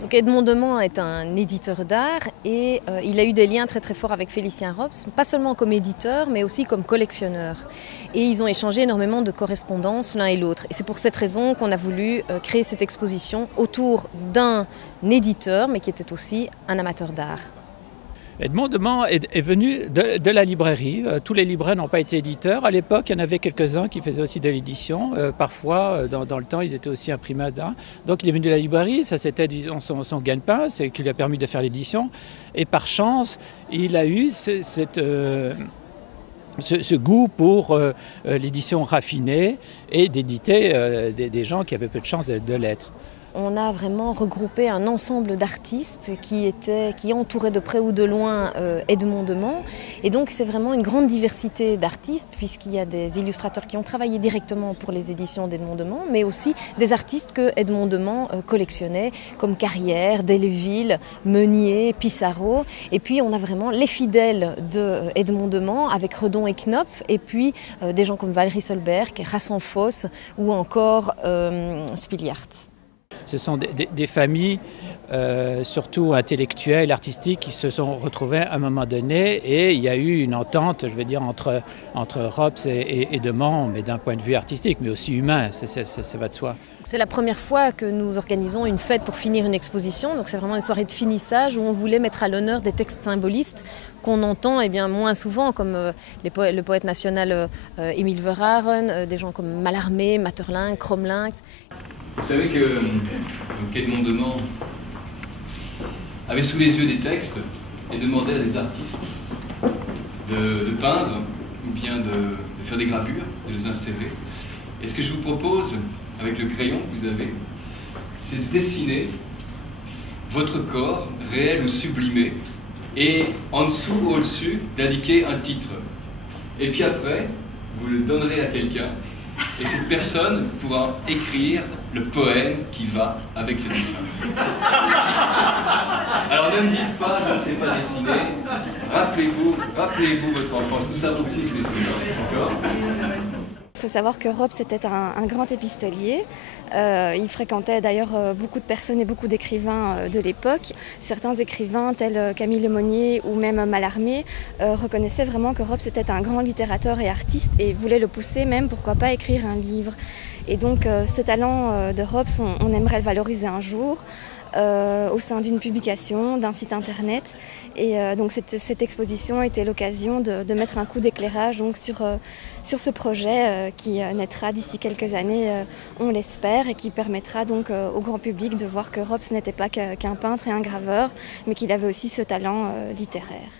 Donc Edmond Demand est un éditeur d'art et il a eu des liens très forts avec Félicien Rops, pas seulement comme éditeur mais aussi comme collectionneur. Et ils ont échangé énormément de correspondances l'un et l'autre. Et c'est pour cette raison qu'on a voulu créer cette exposition autour d'un éditeur mais qui était aussi un amateur d'art. Edmond Demand est venu de la librairie. Tous les libraires n'ont pas été éditeurs. À l'époque, il y en avait quelques-uns qui faisaient aussi de l'édition. Parfois, dans le temps, ils étaient aussi imprimés d'art. Donc il est venu de la librairie, ça c'était disons, son gagne-pain, c'est qui lui a permis de faire l'édition. Et par chance, il a eu ce goût pour l'édition raffinée et d'éditer des gens qui avaient peu de chance de l'être. On a vraiment regroupé un ensemble d'artistes qui entouraient de près ou de loin Edmond Demand. Et donc c'est vraiment une grande diversité d'artistes puisqu'il y a des illustrateurs qui ont travaillé directement pour les éditions d'Edmond Demand, mais aussi des artistes que Edmond Demand collectionnait comme Carrière, Delleville, Meunier, Pissarro. Et puis on a vraiment les fidèles de Edmond Demand avec Redon et Knopf et puis des gens comme Valéry Solberg, Rassenfoss ou encore Spiliart. Ce sont des familles, surtout intellectuelles, artistiques, qui se sont retrouvées à un moment donné et il y a eu une entente, je veux dire, entre Rops et Demand, mais d'un point de vue artistique, mais aussi humain, ça va de soi. C'est la première fois que nous organisons une fête pour finir une exposition, donc c'est vraiment une soirée de finissage où on voulait mettre à l'honneur des textes symbolistes qu'on entend moins souvent, comme le poète national Émile Verhaeren, des gens comme Mallarmé, Maeterlinck, Cromlinck. Vous savez que Edmond Demand avait sous les yeux des textes et demandait à des artistes de peindre ou bien de faire des gravures, de les insérer. Et ce que je vous propose, avec le crayon que vous avez, c'est de dessiner votre corps, réel ou sublimé, et en dessous ou au-dessus, d'indiquer un titre. Et puis après, vous le donnerez à quelqu'un, et cette personne pourra écrire le poème qui va avec le dessin. Alors ne me dites pas, je ne sais pas dessiner. Rappelez-vous votre enfance. Nous savons tous dessiner, d'accord ? Il faut savoir que Rops était un grand épistolier. Il fréquentait d'ailleurs beaucoup de personnes et beaucoup d'écrivains de l'époque. Certains écrivains tels Camille Lemonnier ou même Mallarmé reconnaissaient vraiment que Rops était un grand littérateur et artiste et voulaient le pousser même, pourquoi pas, écrire un livre. Et donc ce talent de Rops, on aimerait le valoriser un jour. Au sein d'une publication, d'un site internet. Et donc cette exposition était l'occasion de mettre un coup d'éclairage sur ce projet qui naîtra d'ici quelques années, on l'espère, et qui permettra donc au grand public de voir que Rops n'était pas qu'un peintre et un graveur, mais qu'il avait aussi ce talent littéraire.